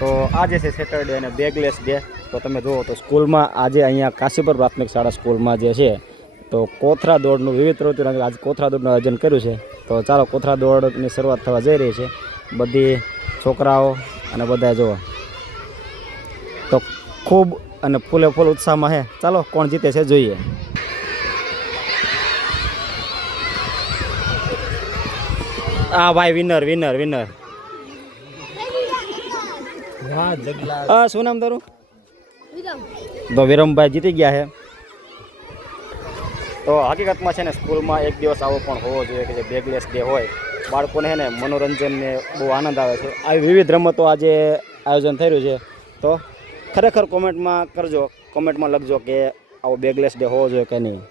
તો આજે છે સેટરડે અને બેગલેસ ડે. તો તમે જુઓ તો સ્કૂલમાં આજે અહીંયા કાશીપુર પ્રાથમિક શાળા સ્કૂલમાં જે છે તો કોથરા દોડનું વિવિધ પ્રવૃત્તિઓ આજે કોથરા દોડનું આયોજન કર્યું છે. તો ચાલો કોથરા દોડની શરૂઆત થવા જઈ રહી છે. બધી છોકરાઓ અને બધા જુઓ તો ખૂબ અને ફૂલે ફૂલ ઉત્સાહમાં છે. ચાલો કોણ જીતે છે જોઈએ. હા ભાઈ, વિનર વિનર વિનર. હા, શું નામ તારું? તો વિરમભાઈ જીતી ગયા છે. તો હકીકતમાં છે ને સ્કૂલમાં એક દિવસ આવો પણ હોવો જોઈએ કે જે બેગલેસ ડે હોય. બાળકોને છે ને મનોરંજનને બહુ આનંદ આવે છે. આવી વિવિધ રમતો આજે આયોજન થઈ રહ્યું છે. તો ખરેખર કોમેન્ટમાં કરજો, કોમેન્ટમાં લખજો કે આવો બેગલેસ ડે હોવો જોઈએ કે નહીં.